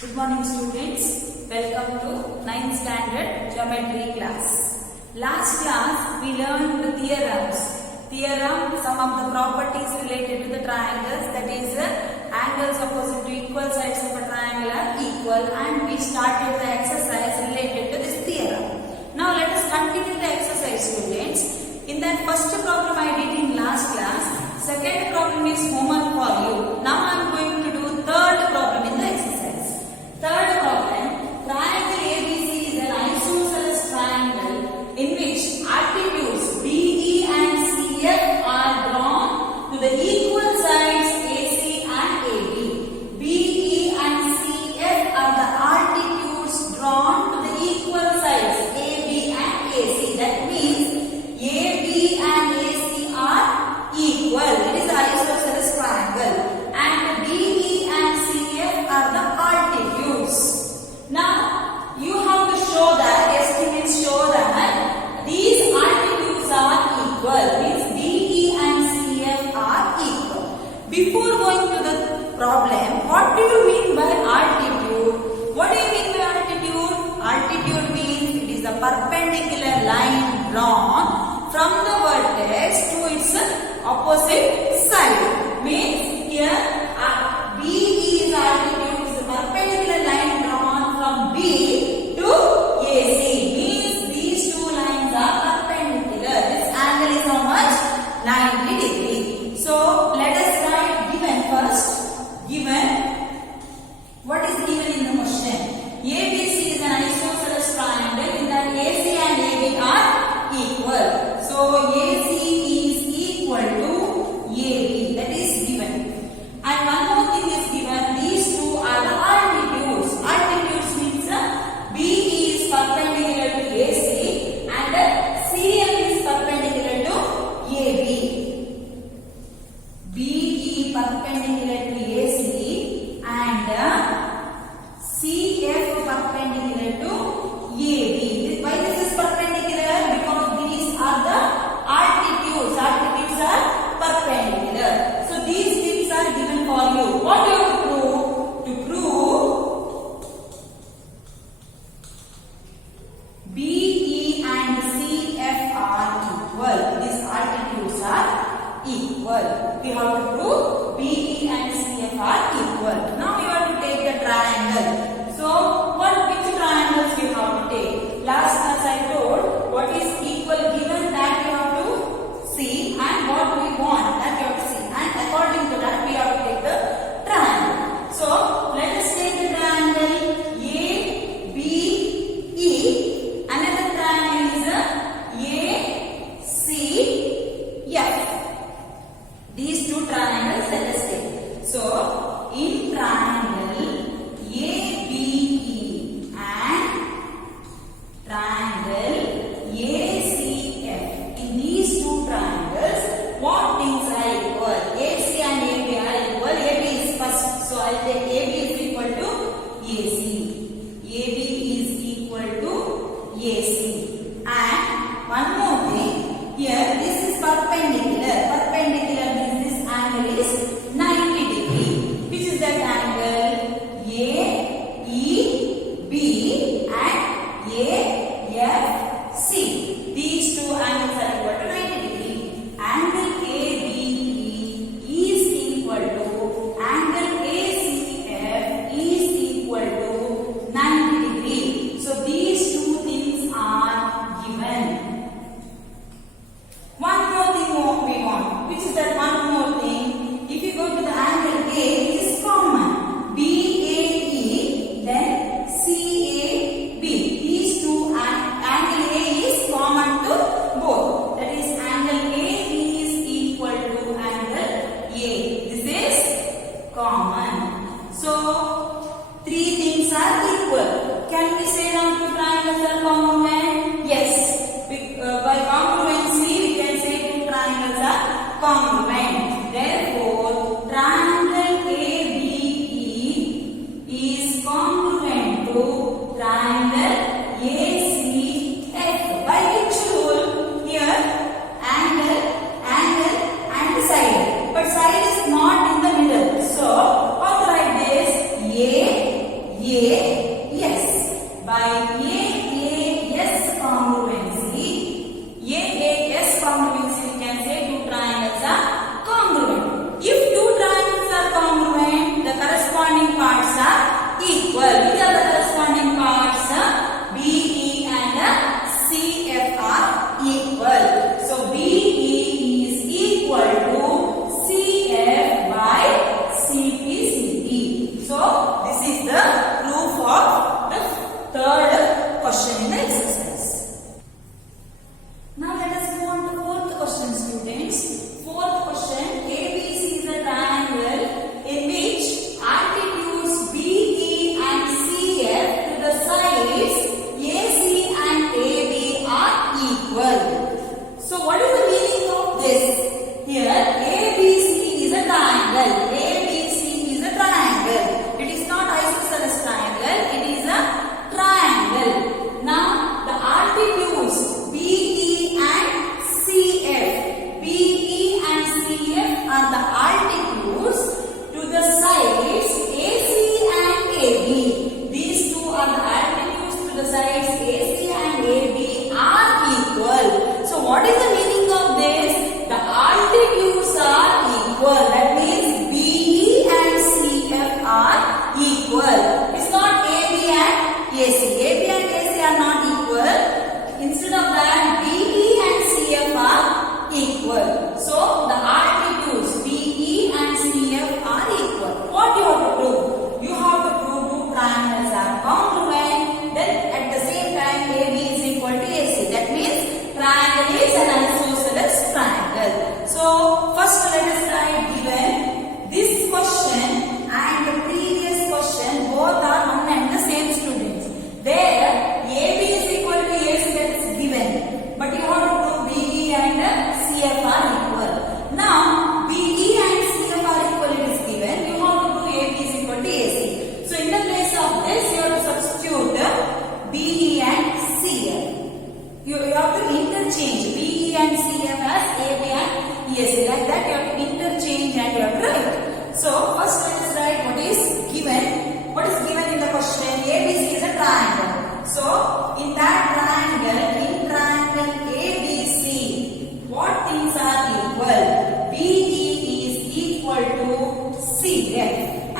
Good morning students, welcome to 9th standard geometry class. Last class we learned the theorems. Some of the properties related to the triangles, that is angles opposite to equal sides of a triangle are equal, and we started the exercise related to this theorem. Now let us continue the exercise students. In that first problem I did in last class, second problem is homework for you. Now I am going to do third problem in the exercise. Third problem, triangle ABC is an isosceles triangle in which altitudes BE and CF are drawn to the equal sides AC and AB. BE and CF are the altitudes drawn to the equal sides AB and AC. That means AB and AC are equal. It is an isosceles triangle. And BE and CF are the altitudes. Now, you have to show that, estimates show that these altitudes are equal. Means BE and CF are equal. Before going to the problem, what do you mean by altitude? What do you mean by altitude? Altitude means it is a perpendicular line drawn from the vertex to its opposite side. Means here BE is altitude, is a perpendicular line drawn from B to AC. Means these two lines are perpendicular. This angle is how much? 90 degree. So let us write given first. Given. What is given in the question? ABC is an isosceles triangle in that AC and AB are equal. So AC is equal to AB. That is given. And one more thing is given. These two are the altitudes. Altitudes means BE is perpendicular to AC and CF is perpendicular to AB. BE perpendicular to AC and CF perpendicular to AB. Why this is perpendicular? Because these are the altitudes. Altitudes are perpendicular. So these things are given for you. What do you have to prove? To prove BE and CF are equal. These altitudes are equal. We have to prove BE and CF are equal. Now we have to take the triangle. So which triangles we have to take? Last class I told what is equal given that you have to see, and what we want that you have to see, and according to that we have to take the triangle. So let us take the triangle ABE. Another triangle is ACF. These two triangles let us take. So in triangle ABE and triangle ACF, in these two triangles, what things are equal? AC and AB are equal. AB is first, so I will take AB is equal to AC. AB is equal to AC. And one more thing, here this is perpendicular. Perpendicular means this angle is 90 degree. Which is that angle? AEB and AFC. These two angles are equal to 90 degree. Angle ABE is equal to angle ACF is equal to 90 degree. So these two things are given. One more thing we want. Which is that one more thing? If you go to the angle A, it is common. BAE, then CAB. These two angle A is common to both. That is angle A is equal to angle A. This is common. So three things are equal. Can we say now two triangles are congruent? Yes. By congruency we can say two triangles are congruent. Therefore, triangle ABE is congruent to triangle ACF. By which rule? Here, angle, and side. But side is not in the middle. So, what write this? A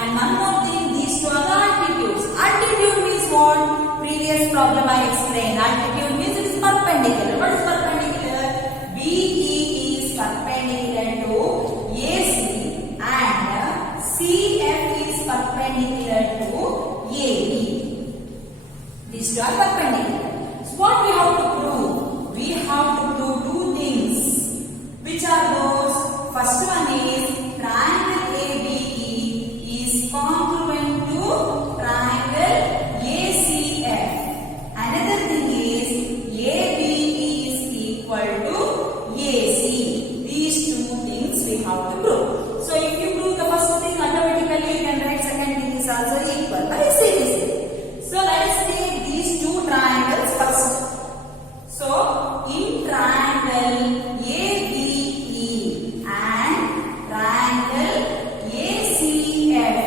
And one more thing, these two are the altitudes. Altitude means what? Previous problem I explained. Altitude means it is perpendicular. What is perpendicular? BE is perpendicular to AC and CF is perpendicular to AB. These two are perpendicular. So what we have to prove? We have to prove two things. Which are those? First one is triangle ABE is congruent to triangle ACF. Another thing is ABE is equal to AC. These two things we have to prove. So if you prove the first thing, automatically you can write second thing is also equal by series. So let us take these two triangles first. So in triangle ABE and triangle ACF,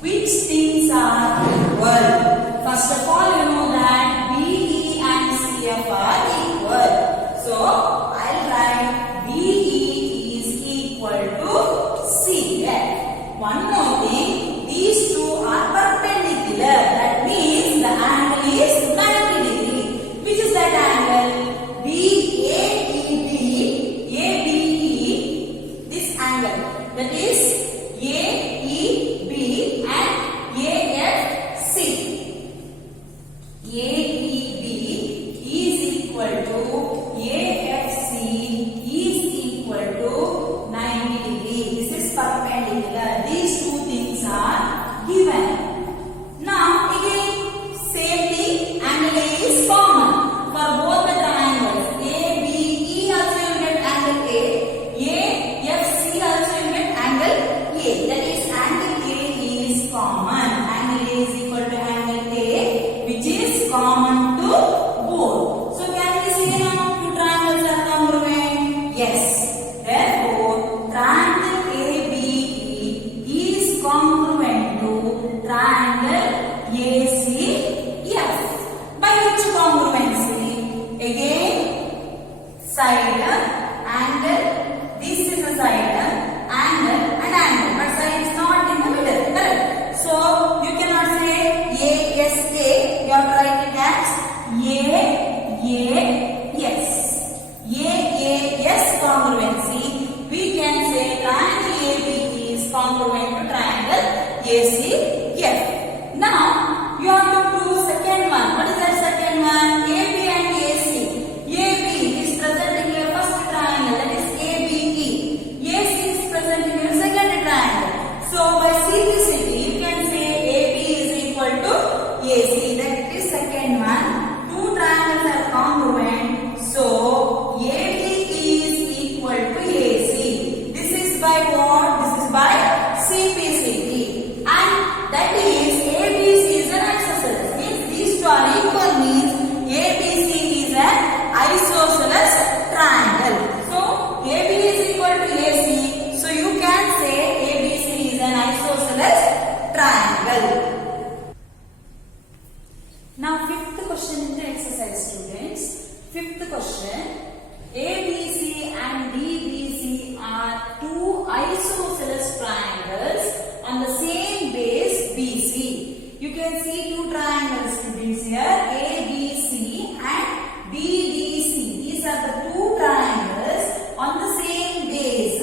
which things are equal? First of all, you know that BE and CF are equal. So I'll write BE is equal to CF. One more thing, these two are perpendicular. That means the angle is 90 degree. Which is that angle? BAEB, ABE, this angle. That is AEB and AFC. AEB is equal to AFC is equal to 90 degree. This is perpendicular. These two things are given. Now again same thing, angle A is common for both the triangles. ABE also you get angle A, AFC also you get angle A. That is angle A is common. Angle A is equal to angle A, which is common to both. So can we say now two triangles are congruent? Yes. Therefore, triangle ABE is congruent to triangle ACF. By which congruency? Again, side, angle, this is the side, angle and angle. But side is not in the middle, correct? So, you cannot say ASA, you have to write it as AAS congruency. We can say triangle ABE is congruent to triangle ACF. Now, you have to prove second one. What is that second one? AB and AC. AB is present in your first triangle, that is ABE. AC is present in your second triangle. So, by simplicity, you can say AB is equal to AC. That is second one. Two triangles are congruent. So, AB is equal to AC. This is by what? This is by simplicity. And that is ABC is an isosceles. Means these two are equal means ABC is an isosceles triangle. So AB is equal to AC. So you can say ABC is an isosceles triangle. Now fifth question in the exercise, students. Fifth question. ABC and DBC are two isosceles triangles on the same base BC. You can see two triangles, students, here ABC and DDC. These are the two triangles on the same base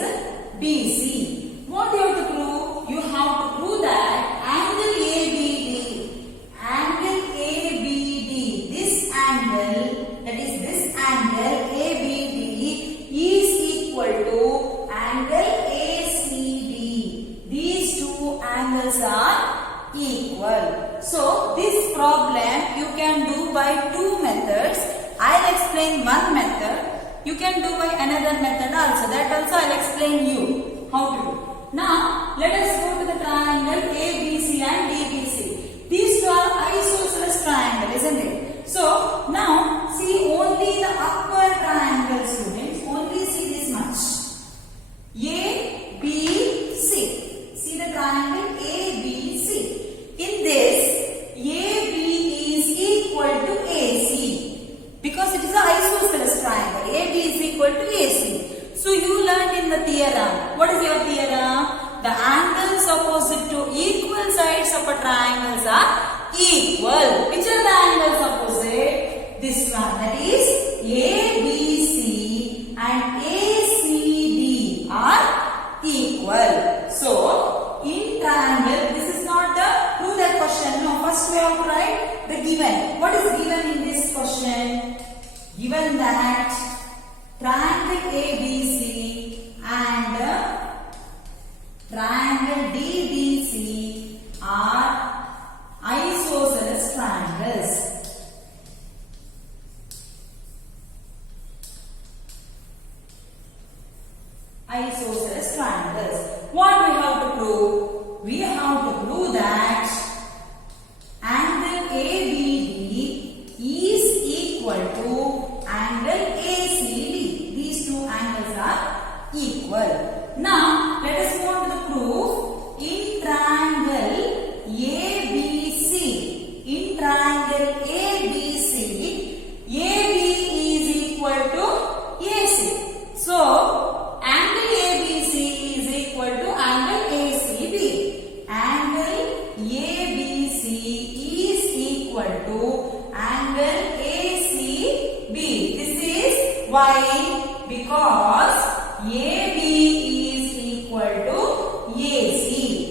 BC. What do you have to prove? You have to prove that angle ABD, this angle, that is this angle ABD is equal to angle ACD. These two angles are equal. So this problem you can do by two methods. I'll explain one method. You can do by another method also. That also I'll explain you how to do. Now let us go to the triangle ABC and DBC. These two are isosceles triangle, isn't it? So now see only the upper triangle, students. Only see this much. ABC. See the triangle ABC. In this, AB is equal to AC. Because it is an isosceles triangle. AB is equal to AC. So you learned in the theorem. What is your theorem? The angles opposite of a triangles are equal. Which are the angles opposite? This one, that is ABC and ACB are equal. So in triangle, this is not the prove that question. No, first we have to write the given. What is given in this question? Given that triangle ABC and triangle DBC are isosceles triangles. Isosceles triangles. What we have to prove? We have to prove that angle ABD is equal to angle ACD. These two angles are equal. Now, let us go to the proof. In triangle ABC, in triangle ABC, AB is equal to AC. So, angle ABC is equal to angle ACB. Angle ABC is equal to angle ACB. This is why? Because AB is equal to AC.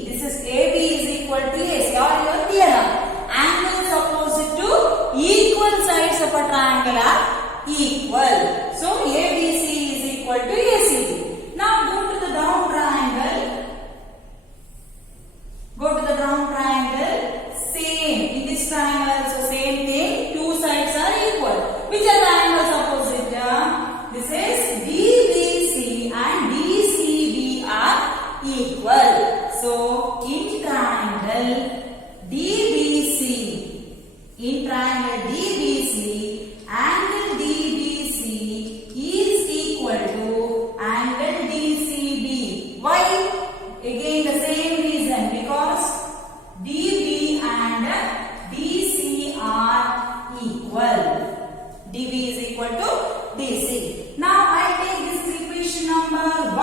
This is AB is equal to AC. Or your theorem. Angles opposite to equal sides of a triangle are equal. So ABC is equal to ACB. Now go to the down triangle. Go to the down triangle. Same. In this triangle also same thing. Two sides are equal. Which are the angles opposite? This is DBC and DCB are equal. So in triangle DBC, in triangle DBC, angle DBC is equal to angle DCB. Why? Again the same reason, because DB and DC are equal. DB is equal to DC. Now I take this is equation number 1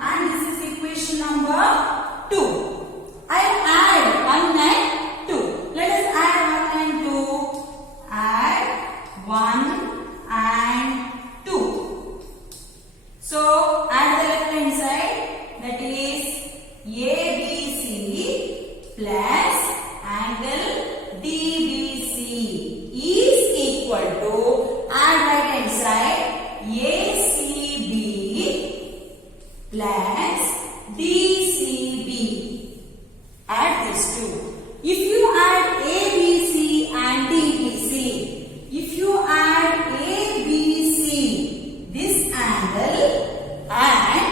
and this is equation number 2. I add 1 and 2. Let us add 1 and 2. Add 1 and 2. So add the left hand side, that is ABC plus angle DBC is equal to, add right hand side, ACB plus DCB. Add these two. If you add ABC and DBC, if you add ABC, this angle, and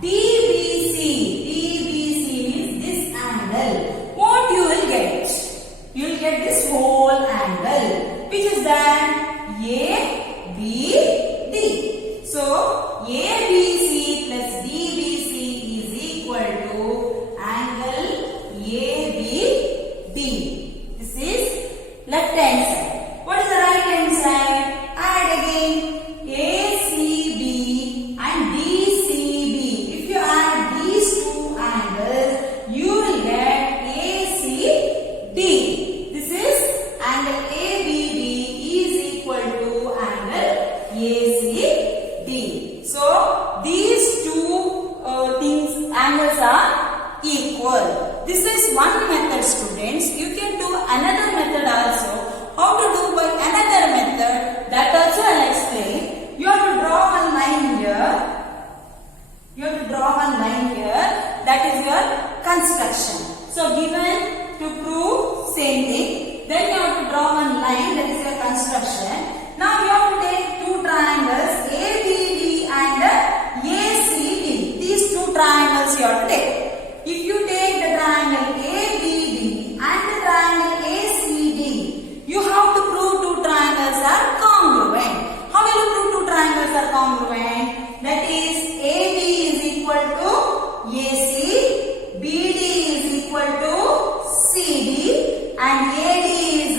DBC, DBC means this angle, what you will get? You will get this whole angle, which is that ABD. So ABC plus DBC is equal to angle ABD. This is left hand side. What is the right hand side? Add again ACB and DCB. If you add these two angles, you will get ACD. This is angle ABD is equal to angle ACD. So these two angles are equal. This is one method, students. You can do another method also. How to do by another method, that also I will explain. You have to draw one line here. You have to draw one line here. That is your construction. So given to prove same thing. Then you have to draw one line. That is your construction. Now you have to take two triangles ABD and ACD. These two triangles you have to take. If you take the triangle ABD and the triangle ACD, you have to prove two triangles are congruent. How will you prove two triangles are congruent? That is AB is equal to AC, BD is equal to CD and AD is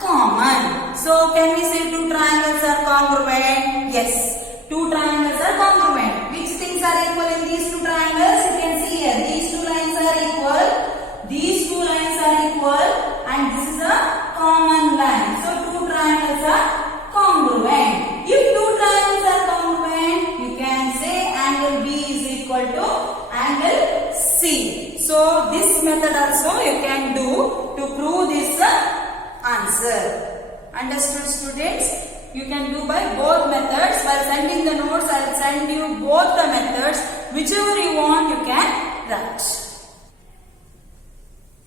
common. So can we say two triangles are congruent? Yes. Two triangles are congruent. Which things are equal in these two triangles? You can see here. These two lines are also you can do to prove this answer. Understood, students? You can do by both methods. While sending the notes, I will send you both the methods. Whichever you want, you can write.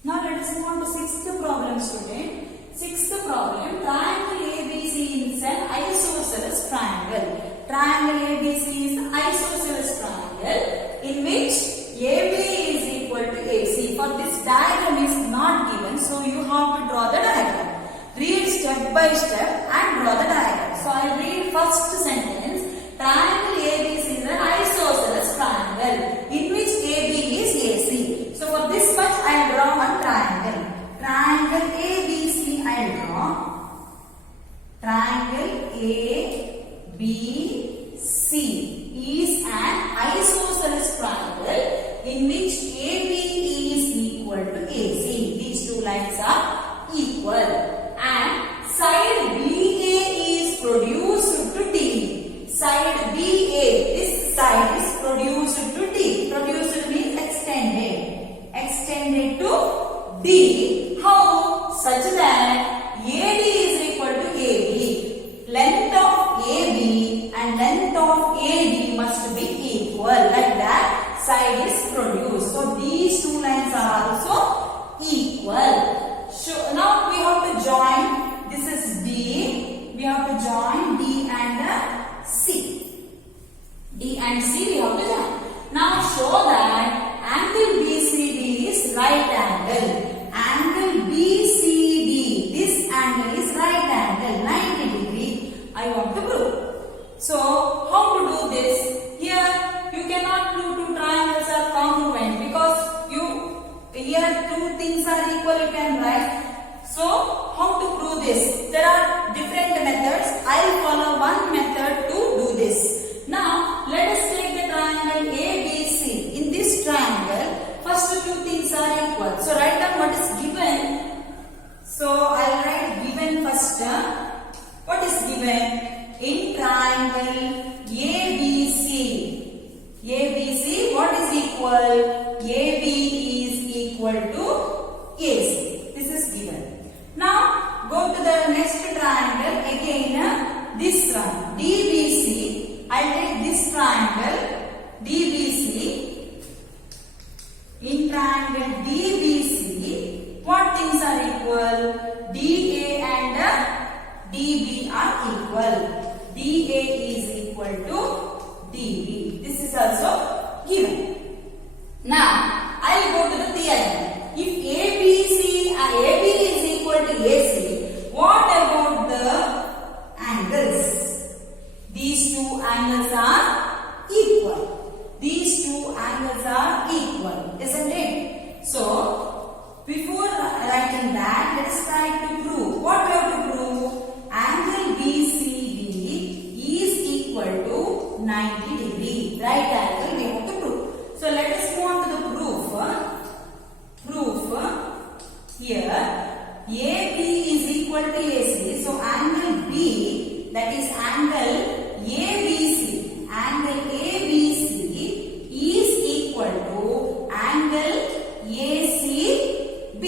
Now let us move on to sixth problem, student. Sixth problem, triangle ABC is an isosceles triangle. Triangle ABC is an isosceles triangle in which AB is equal to AC. For this diagram is not given, so you have to draw the diagram. Read step by step and draw the diagram. So I read first sentence. Triangle ABC is an isosceles triangle in which AB is AC. So for this much I will draw one triangle. Triangle ABC I will draw. Triangle ABC is an isosceles triangle in which AB is equal to AC. These two lines are equal. And side BA is produced to D. Side BA, this side is produced to D. Produced means extended. Extended to D. How? Such that AD is equal to AB. Length of AB and length of AD must be equal. Like that, side is produced. So these two lines are also equal. So now we have to join, this is D, we have to join D and C. D and C we have to join. Now show that angle BCD is right angle. Angle BCD, this angle is right angle, 90 degree. I want to prove. So how to do this? Here you cannot prove two triangles are congruent because here two things are equal, you can write. So how to prove this? There are different methods. I will follow one method to do this. Now let us take the triangle ABC. In this triangle, first two things are equal. So write down what is given. So I will write given first. What is given? In triangle ABC, what is equal? AB is equal to AC. This is given. Now go to the next triangle. Again this one DBC. I take this triangle DBC. In triangle DBC, what things are equal? DA and DB are equal. DA is equal to DB. This is also given. Now I will go to the theorem. If AB is equal to AC, what about the angles? These two angles are equal. These two angles are equal, isn't it? So before writing that, let us try to prove. What we have to prove? Angle BCD is equal to 90 degree. Right angle we have to prove. So let us move on to the proof. Here AB is equal to AC. So angle B, that is angle ABC. Angle ABC is equal to angle ACB.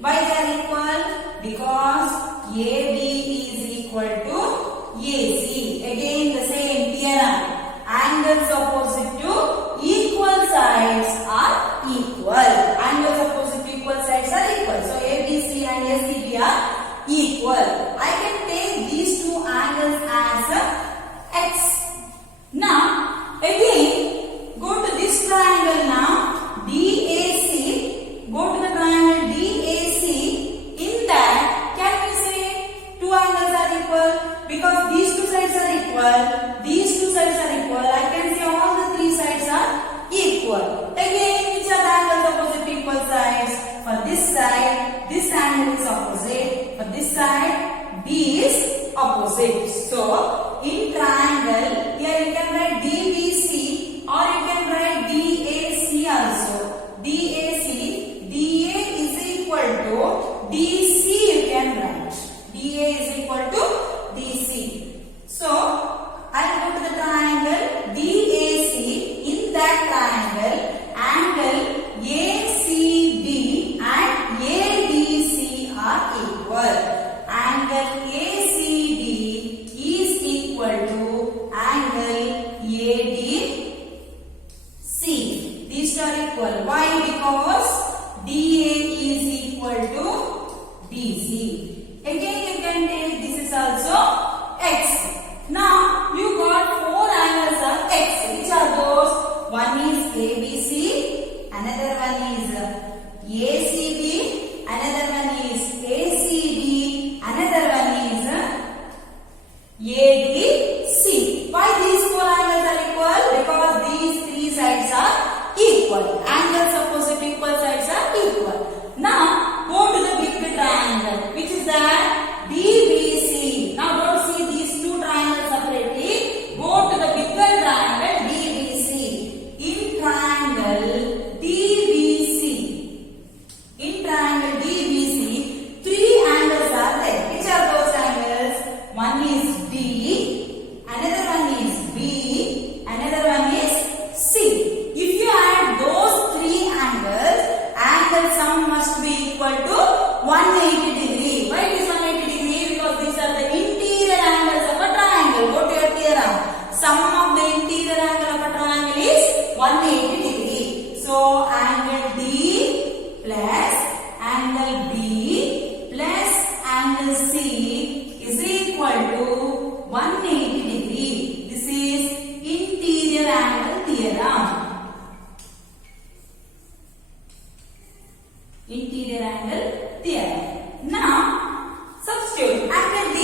Why they are equal? Because AB is equal to AC. Again the same theorem. Angles opposite to equal sides are equal. Angles opposite to equal sides are equal. So ABC and ACB are equal. I can take these two angles as X. Now again go to this triangle now. DAC. Go to the triangle DAC. In that, can we say two angles are equal? Because these two sides are equal. These two sides are equal. I can say all the three sides are equal. Again, which are the angles opposite to equal sides? For this side, this angle is opposite. For this side, B is opposite. So, in triangle, here you can write DBC or you can write DAC also. DAC, DA is equal to DC you can write. DA is equal to DC. So, I will go to the triangle DAC. In that triangle, angle ACB and ACB, another one is ACD, another one is ADC. Why these four angles are equal? Because these three sides are equal. Angles opposite equal sides are equal. Now go to the big triangle, which is that DBC. Now don't see these two triangles separately. Go to the bigger triangle DBC. In triangle DBC, three angles are there. Which are those angles? One is D, another one is B, another one is C. If you add those three angles, angle sum must be equal to 180 degree. Why it is 180 degree? Because these are the interior angles of a triangle. Go to your theorem. Sum of the interior angle of a triangle is 180 degree. So angle D plus angle B plus angle C is equal to 180 degree. This is interior angle theorem. Interior angle theorem. Now substitute angle D.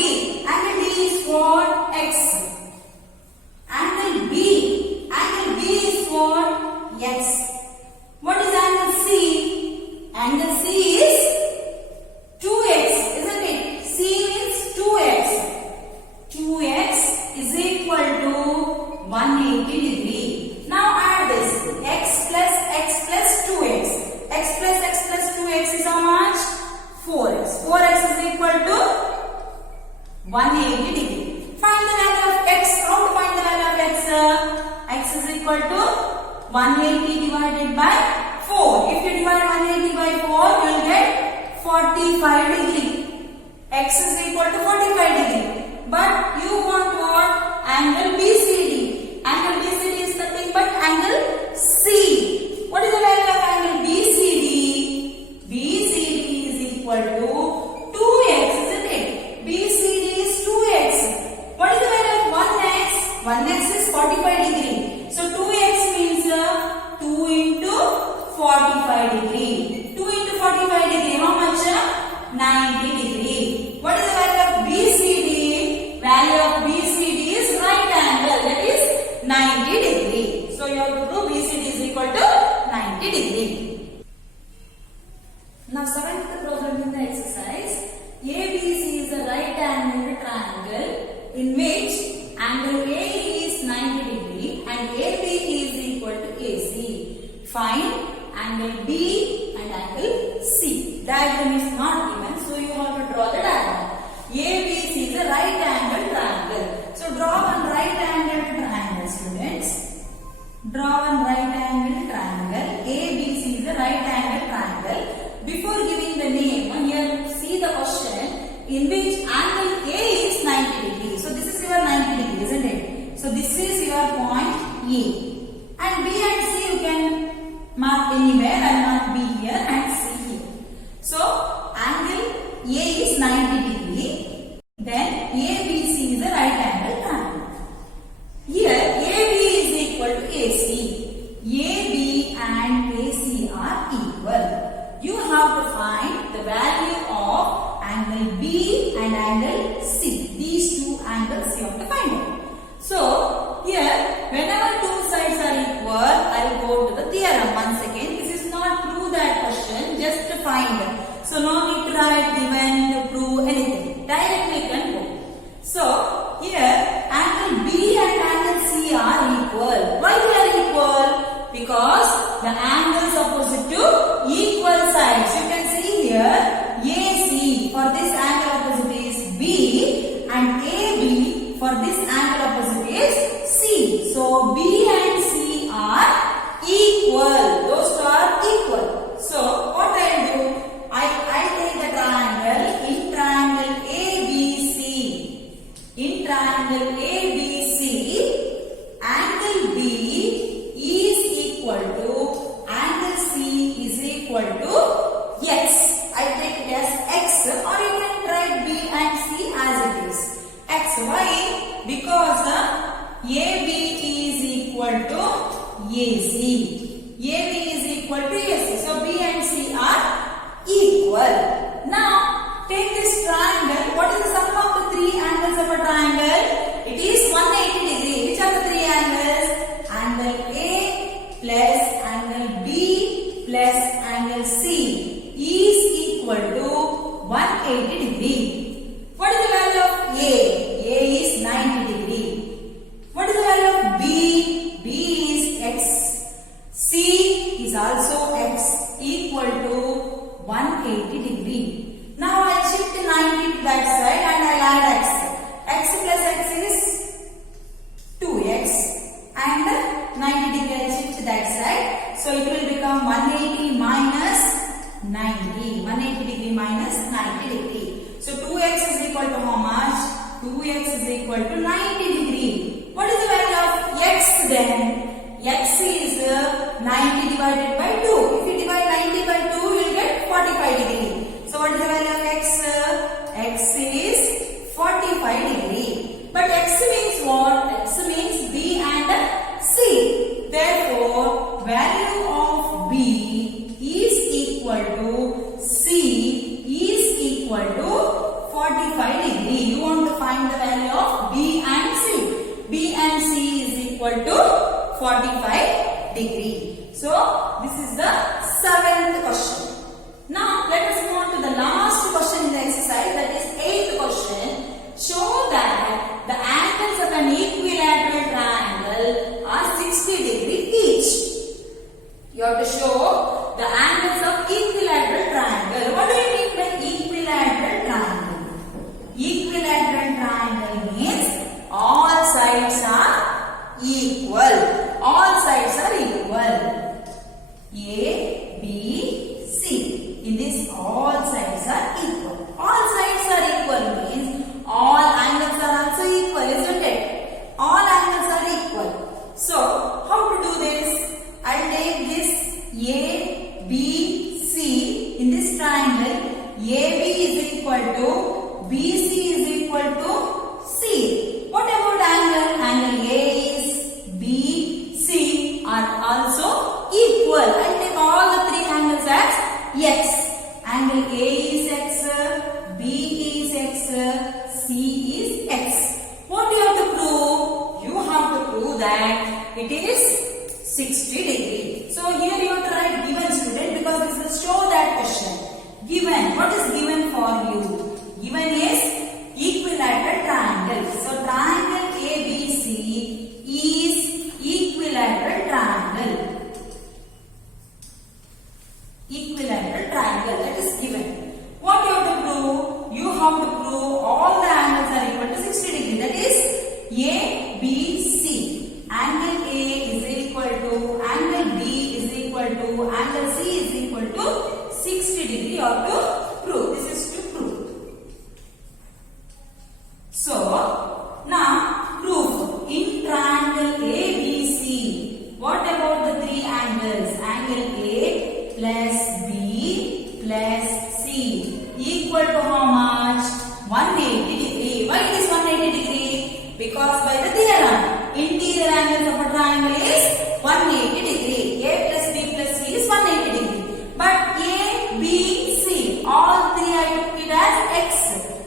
Angle D is what? X. Angle B is what? X. What is angle C? Angle C is 2x, isn't it? C means 2x. 2x is equal to 180 degree. Now add this. X plus 2x. X plus 2x is how much? 4x. 4x is equal to 180 degree. Find the value of x. How to find the value of x? X is equal to 180 divided by 4. If you divide 180 by 4, you will get 45 degree. X is equal to 45 degree. But you want what? Angle BCD. Angle BCD is nothing but angle C. What is the value of angle BCD? BCD is equal to 2x, isn't it? BCD is 2x. What is the value of 1x? 1x is 45 degree. So 2x means 2 into 45 degree. 2 into 45 degree, how much? 90 degree. What is the value of BCD? Value of BCD is right angle, that is 90 degree. So you have to prove BCD is equal to 90 degree. Now seventh problem in the exercise. ABC is a right angled triangle in which angle A is 90 degree and AB is equal to AC. Find angle B and angle C. Diagram is not given, so you have to draw the diagram. ABC is a right angled triangle. So draw one right angled triangle, students. Draw one right angled triangle. ABC is a right angled triangle. Before giving the name, here see the question in which angle A is 90 degree. So this is your 90 degree, isn't it? So this is your point A. And B and C you can mark anywhere. I will mark B here and C here. So angle A is 90 degree. Then ABC is a right angle triangle. Here AB is equal to AC. AB and AC are equal. You have to find the value of angle B and angle C. These two angles you have to find out. So here whenever two sides are equal, I will go to the theorem once again. This is not prove that question, just to find. So no need to write given to prove anything. Directly you can go. So here angle B and angle C are equal. Why they are equal? Because the angles opposite to equal sides. You can see here AC for this angle opposite is B and AB for this angle opposite is C. So B and C are equal. Those two are equal. So what I will do? I take the triangle. In triangle ABC. In triangle ABC, angle B is equal to angle C is equal to X. I take it as X, or you can write B and C as it is. X. Why? Because AB is equal to AC. AB is equal to AC. So B and C are equal. Now take this triangle. What is the sum of the three angles of a triangle? It is 180 degree. Which are the three angles? Angle A plus angle B plus angle C is equal to 180 degree. What is the value of A? A is 90 degree. What is the value of B? B is X. C is also X, equal to 180 degree. Now I shift 90 to that side and I add X. X plus X is 2X and 90 degree I shift that side. So it will become 180 minus 90. 180 degree minus 90 degree. So 2X is equal to how much? 2X is equal to 90 degree. What is the value of X then? X is 90 divided by 2. If you divide 90 by 2, you will get 45 degree. So what is the value of X? X is 45 degree. But X means what? X means B and C. Therefore, value of B is equal to C is equal to 45 degree. You want to find the value of B and C. B and C is equal to 45 degree. So this is the 7th question. Now let us move on to the last question in the exercise, that is 8th question. Show that the angles of an equilateral triangle are 60 degree each. You have to show the angles of equilateral triangle. What do you mean by equilateral triangle? Equilateral triangle means all sides are equal. All sides are equal. A, B, C. In this, all sides are equal. All sides are equal means all angles are also equal, isn't it? All angles are equal. So, how to do this? I'll take this A, B, C. In this triangle, AB is equal to BC is equal to C. What about angle? Angle A is B, C are also equal. I'll take all the three angles as X. Angle A is X, B is X, C is X. What do you have to prove? You have to prove that it is 60 degree. So here you have to write given, student, because this will show that question. Given. What is given for you? Given is equilateral triangle. So triangle ABC is equilateral triangle. Equilateral triangle, that is given. What you have to prove? You have to prove all the angles are equal to 60 degree. That is A, B, C. Angle A is equal to angle B is equal to angle C is equal to 60 degree. You have to prove. This is to prove. So now proof in triangle ABC. What about the three angles? Angle A plus B plus C equal to how much? 180 degree. Why it is 180 degree? Because by the theorem, interior angle of a triangle is 180 degree. A plus B plus C is 180 degree. But A, B, C, all three I took it as X.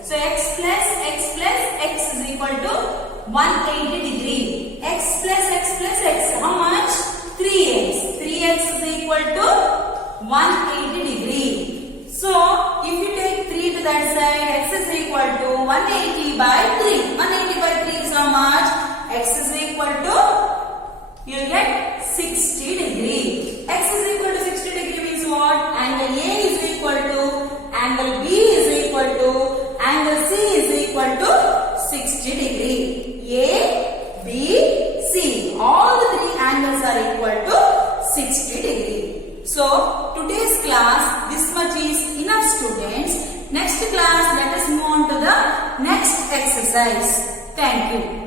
So X plus X plus X is equal to 180 degree. X plus X plus X, how much? 3X. 3X is equal to 180 degree. So if you take 3 to that side, X is equal to 180 by 3. 180 by 3 is how much? X is equal to, you will get 60 degree. X is equal to 60 degree means what? Angle A is equal to angle B is equal to angle C is equal to 60 degree. A, B, C. All the three angles are equal to 60 degree. So today's class, this much is enough, students. Next class, let us move on to the next exercise. Thank you.